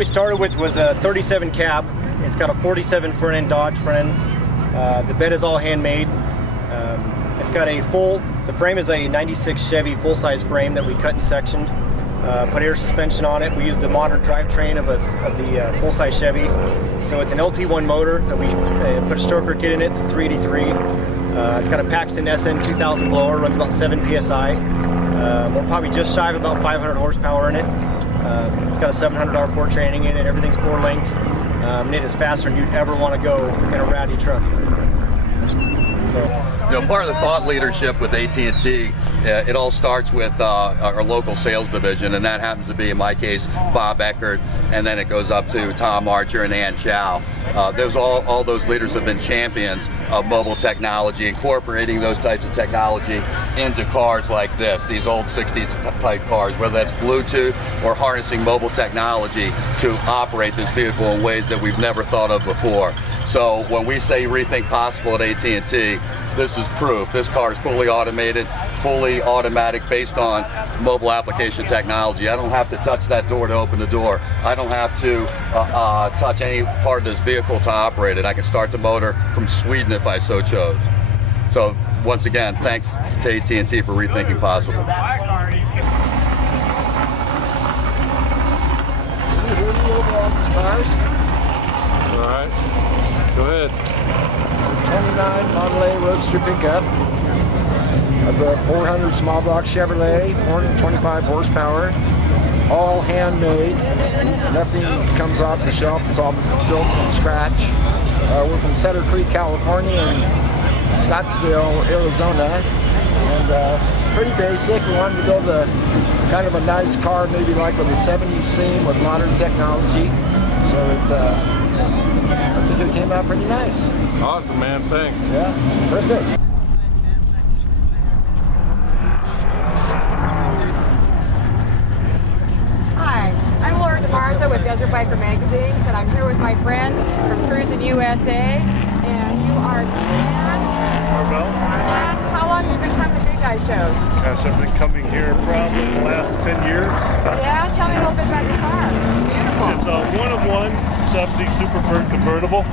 we started with was a 37 cab. It's got a 47 front end Dodge front end. The bed is all handmade. It's got the frame is a 96 Chevy full-size frame that we cut and sectioned. Put air suspension on it. We used the modern drivetrain of the full-size Chevy. So it's an LT1 motor that we put a stoker kit in it. It's a 383. It's got a Paxton SN 2000 blower, runs about 7 PSI. We're probably just shy of about 500 horsepower in it. It's got a 700 R4 training in it. Everything's 4-linked. And it is faster than you'd ever want to go in a rowdy truck. So. Part of the thought leadership with AT&T, it all starts with our local sales division, and that happens to be, in my case, Bob Eckert, and then it goes up to Tom Archer and Ann Chow. All those leaders have been champions of mobile technology, incorporating those types of technology into cars like this, these old 60s type cars, whether that's Bluetooth or harnessing mobile technology to operate this vehicle in ways that we've never thought of before. So when we say rethink possible at AT&T, this is proof. This car is fully automated, fully automatic, based on mobile application technology. I don't have to touch that door to open the door. I don't have to touch any part of this vehicle to operate it. I can start the motor from Sweden if I so chose. So once again, thanks to AT&T for rethinking possible. All right. Go ahead. 29 Model A Roadster pickup of the 400 small block Chevrolet, 425 horsepower, all handmade. Nothing comes off the shelf. It's all built from scratch. We're from Cedar Creek, California, and Scottsdale, Arizona, and pretty basic. We wanted to build a kind of a nice car, maybe like with a 70s scene with modern technology. So I think it came out pretty nice. Awesome, man. Thanks. Yeah, perfect. Hi, I'm Laura DeMarza with Desert Biker Magazine, and I'm here with my friends from Cruising USA, and you are Stan. Marvell. Stan, how long have you been coming to Good Guys shows? Gosh, I've been coming here probably the last 10 years. Yeah, tell me a little bit about your car. It's beautiful. It's a one-of-one 70 Superbird convertible.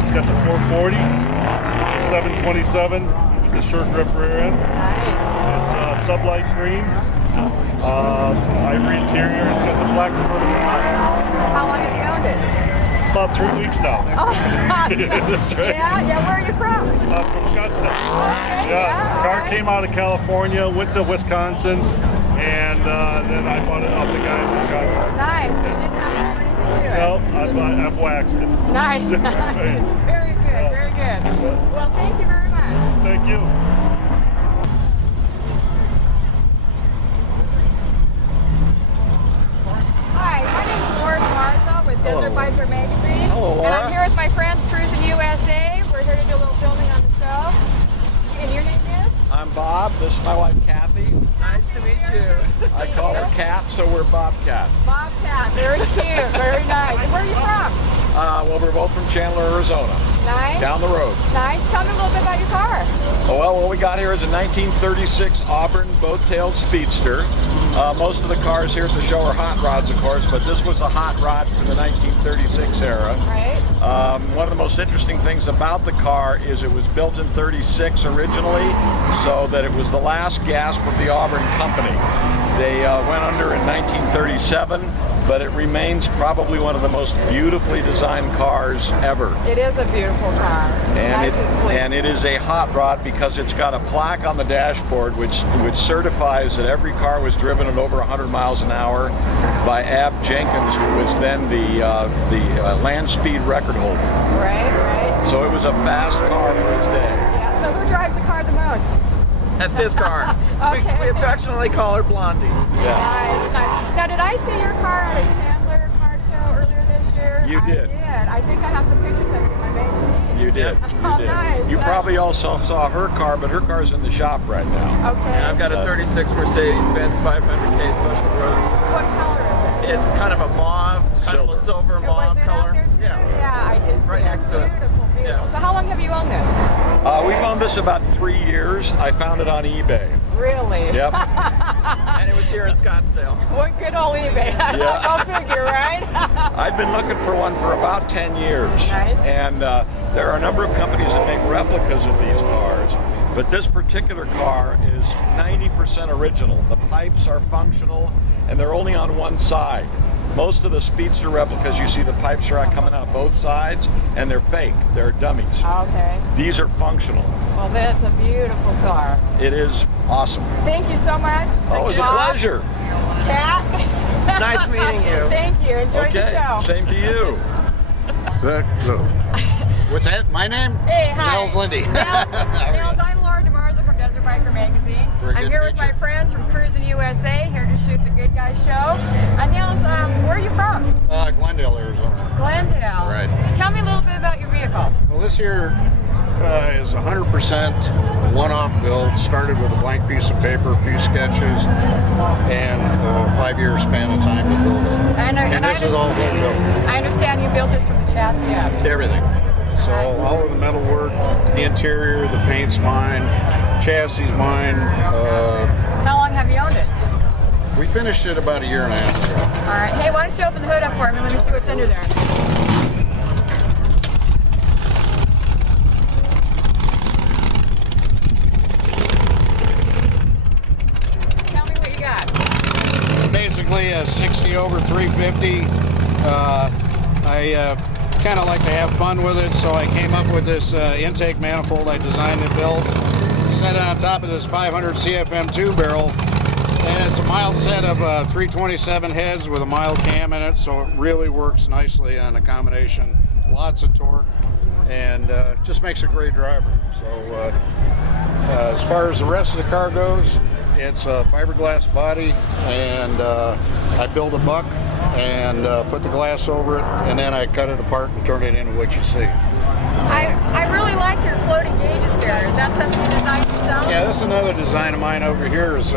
It's got the 440, 727 with the short grip rear end. Nice. It's sublight green, ivory interior. It's got the black convertible top. How long have you owned it? About 3 weeks now. Oh, That's right. Yeah, where are you from? From Scottsdale. Okay, Yeah, car all came out of California, went to Wisconsin, and then I bought it off the guy in Wisconsin. Nice. You didn't have to do it. No, I've waxed it. Nice. That's right. Very good, very good. Well, thank you very much. Thank you. Hi, my name is Laura Marza with Desert Biker Magazine. Hello, Laura. And I'm here with my friends Cruising USA. We're here to do a little filming on the show. And your name is? I'm Bob. This is my wife, Kathy. Nice to meet you. I call her Cat, so we're Bobcat. Bobcat, very cute, very nice. And where are you from? Well, we're both from Chandler, Arizona. Nice. Down the road. Nice. Tell me a little bit about your car. Oh, well, what we got here is a 1936 Auburn boat-tailed Speedster. Most of the cars here at the show are hot rods, of course, but this was a hot rod for the 1936 era. Right. One of the most interesting things about the car is it was built in 36 originally, so that it was the last gasp of the Auburn company. They went under in 1937, but it remains probably one of the most beautifully designed cars ever. It is a beautiful car. Nice and sleek. And it is a hot rod because it's got a plaque on the dashboard which certifies that every car was driven at over 100 miles an hour by Ab Jenkins, who was then the land speed record holder. Right. So it was a fast car for its day. Yeah, so who drives the car the most? That's his car. Okay. We affectionately call her Blondie. Yeah. Nice, nice. Now, did I see your car at a Chandler car show earlier this year? You did. I did. I think I have some pictures of you in my magazine. You did. Oh, nice. You probably also saw her car, but her car's in the shop right now. Okay. I've got a 36 Mercedes-Benz 500K Special Roadster. What color is it? It's kind of a mauve, kind of a silver Was mauve it color. out there too? Yeah, I did see Right it. next to it. Beautiful, beautiful. Yeah. So how long have you owned this? We've owned this about 3 years. I found it on eBay. Really? Yep. And it was here in Scottsdale. What good old eBay. Yeah. Go figure, right? I've been looking for one for about 10 years. Nice. And there are a number of companies that make replicas of these cars, but this particular car is 90% original. The pipes are functional, and they're only on one side. Most of the Speedster replicas, you see the pipes are coming out both sides, and they're fake. They're dummies. Okay. These are functional. Well, that's a beautiful car. It is awesome. Thank you so much. Oh, it was a Bob, pleasure. Kat. Nice meeting you. Thank you. Enjoy the Okay, show. same to you. Set, go. What's that? My name? Hey, hi. Nels Lindy. Nels, I'm Laura DeMarza from Desert Biker Magazine. Very I'm good here to with meet my you. friends from Cruising USA, here to shoot the Good Guys show. Nels, where are you from? Glendale, Arizona. Glendale. Right. Tell me a little bit about your vehicle. Well, this here is 100% one-off build. Started with a blank piece of paper, a few sketches, and a 5-year span of time to build it. And this is all home built. I understand you built this from the chassis up. Everything. So all of the metal work, the interior, the paint's mine, chassis mine. How long have you owned it? We finished it about a year and a half ago. All right. Hey, why don't you open the hood up for me? Let me see what's under there. Tell me what you got. Basically a 60 over 350. I kind of like to have fun with it, so I came up with this intake manifold I designed and built. Set it on top of this 500 CFM2 barrel, and it's a mild set of 327 heads with a mild cam in it, so it really works nicely on a combination. Lots of torque, and just makes a great driver. So as far as the rest of the car goes, it's a fiberglass body, and I build a buck and put the glass over it, and then I cut it apart and turn it into what you see. I really like your floating gauges here. Is that something you designed yourself? Yeah, that's another design of mine over here. Is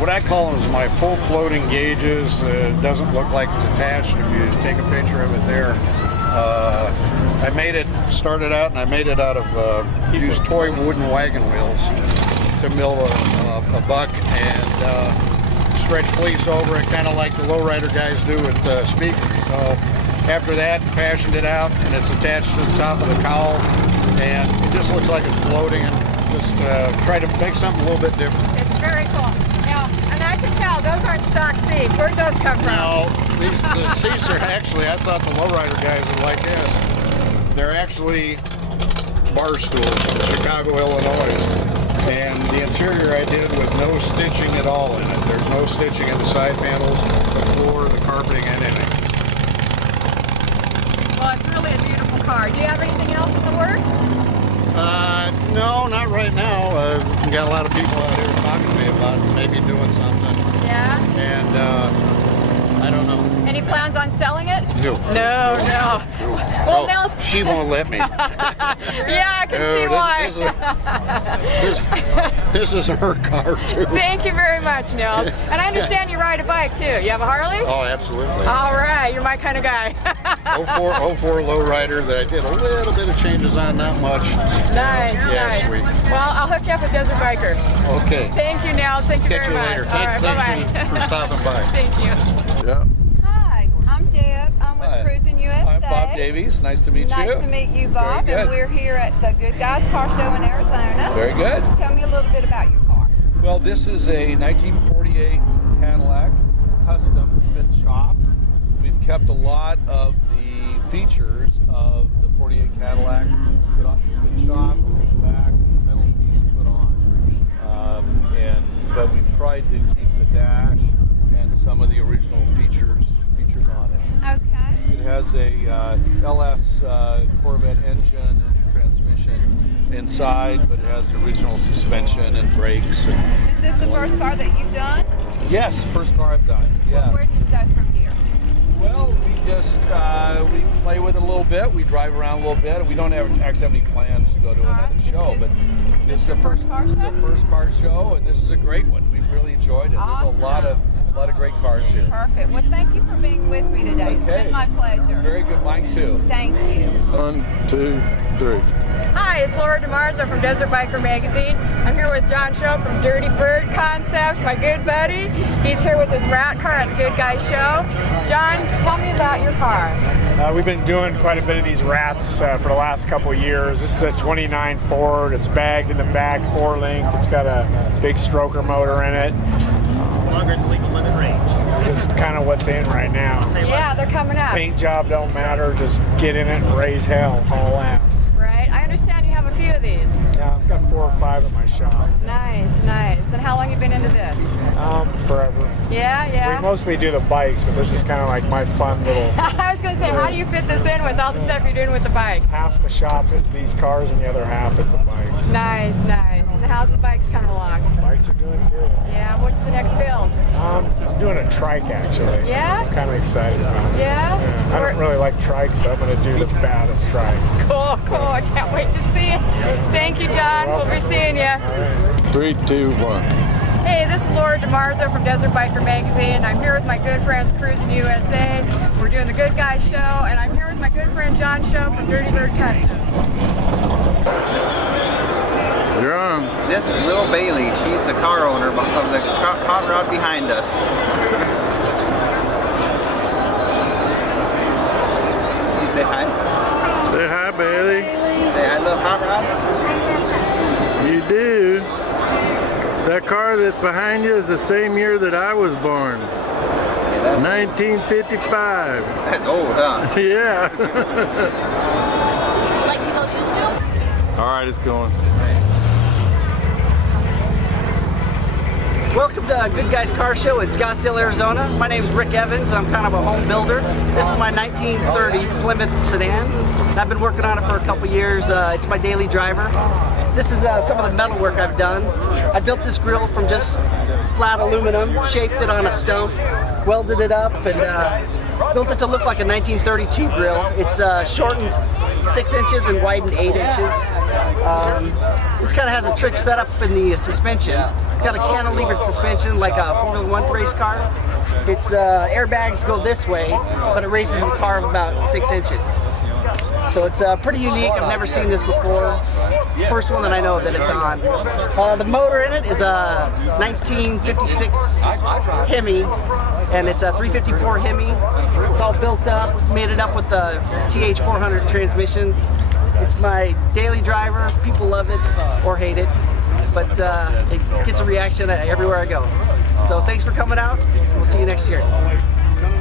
what I call them is my full floating gauges. It doesn't look like it's attached if you take a picture of it there. I made it, started out, and I made it out of used toy wooden wagon wheels to mill a buck and stretch fleece over it, kind of like the lowrider guys do with speakers. So after that, fashioned it out, and it's attached to the top of the cowl, and it just looks like it's floating, and just try to make something a little bit different. It's very cool. Now, and I can tell those aren't stock seats. Where'd those come from? No, the seats are actually, I thought the lowrider guys would like this. They're actually bar stools from Chicago, Illinois. And the interior I did with no stitching at all in it. There's no stitching in the side panels, the floor, the carpeting, anything. Well, it's really a beautiful car. Do you have anything else in the works? No, not right now. We've got a lot of people out here talking to me about maybe doing something. Yeah? And I don't know. Any plans on selling it? No. No. Well, Oh, Nels. she won't let me. Yeah, I can see why. This is her car, too. Thank you very much, Nels. And I understand you ride a bike, too. You have a Harley? Oh, absolutely. All right, you're my kind of guy. 04 lowrider that I did a little bit of changes on, not much. Nice, Yeah, nice. sweet. Well, I'll hook you up with Desert Biker. Okay. Thank you, Nels. Thank you Catch very you much. later. All right, Thanks bye-bye. for stopping by. Thank you. Yeah. Hi, I'm Deb. I'm with Hi. Cruising USA. I'm Bob Davies. Nice to meet you. Nice to meet you, Bob. Very And good. we're here at the Good Guys Car Show in Arizona. Very good. Tell me a little bit about your car. Well, this is a 1948 Cadillac custom. It's been shopped. We've kept a lot of the features of the 48 Cadillac. It's been shopped, the back, the metal piece put on. But we've tried to keep the dash and some of the original features on it. Okay. It has a LS Corvette engine and new transmission inside, but it has original suspension and brakes. Is this the first car that you've done? Yes, first car I've done. Yeah. Where do you go from here? Well, we just we play with it a little bit. We drive around a little bit. We don't actually have any plans to go to another show, but this is the first car show, and this is a great one. We've really enjoyed it. Awesome. There's a lot of A lot of great cars here. Perfect. Well, thank you for being with me today. It's Okay. been my pleasure. Very good, mine too. Thank you. 1, 2, 3. Hi, it's Laura DeMarzo from Desert Biker Magazine. I'm here with John Show from Dirty Bird Concepts, my good buddy. He's here with his rat car at the Good Guys Show. John, tell me about your car. We've been doing quite a bit of these rats for the last couple of years. This is a 29 Ford. It's bagged in the back, 4-link. It's got a big stroker motor in it. Longer than legal limit range. Just kind of what's in right now. Yeah, they're coming up. Paint job don't matter. Just get in it and raise hell, haul ass. Right. I understand you have a few of these. Yeah, I've got 4 or 5 at my shop. Nice, nice. And how long have you been into this? Forever. Yeah, yeah. We mostly do the bikes, but this is kind of like my fun little. I was going to say, how do you fit this in with all the stuff you're doing with the bikes? Half the shop is these cars, and the other half is the bikes. Nice, nice. And how's the bikes coming along? Bikes are doing good. Yeah, what's the next build? I'm doing a trike actually. Yeah? I'm kind of excited about it. Yeah? I don't really like trikes, but I'm going to do the baddest trike. Cool, cool. I can't wait to see it. Thank you, John. We'll be seeing you. 3, 2, 1. Hey, this is Laura DeMarzo from Desert Biker Magazine. I'm here with my good friends Cruising USA. We're doing the Good Guys Show, and I'm here with my good friend John Show from Dirty Bird Customs. You're on. This is Little Bailey. She's the car owner of the hot rod behind us. You say hi? Say hi, Bailey. Say I love hot rods? You do. That car that's behind you is the same year that I was born. 1955. That's old, huh? Yeah. Like to go zoom? All right, it's going. Welcome to Good Guys Car Show in Scottsdale, Arizona. My name is Rick Evans. I'm kind of a home builder. This is my 1930 Plymouth sedan. I've been working on it for a couple years. It's my daily driver. This is some of the metal work I've done. I built this grill from just flat aluminum, shaped it on a stump, welded it up, and built it to look like a 1932 grill. It's shortened 6 inches and widened 8 inches. This kind of has a trick setup in the suspension. It's got a cantilevered suspension like a Formula 1 race car. Its airbags go this way, but it raises the car about 6 inches. So it's pretty unique. I've never seen this before. First one that I know that it's on. The motor in it is a 1956 Hemi, and it's a 354 Hemi. It's all built up, made it up with the TH400 transmission. It's my daily driver. People love it or hate it, but it gets a reaction everywhere I go. So thanks for coming out, and we'll see you next year.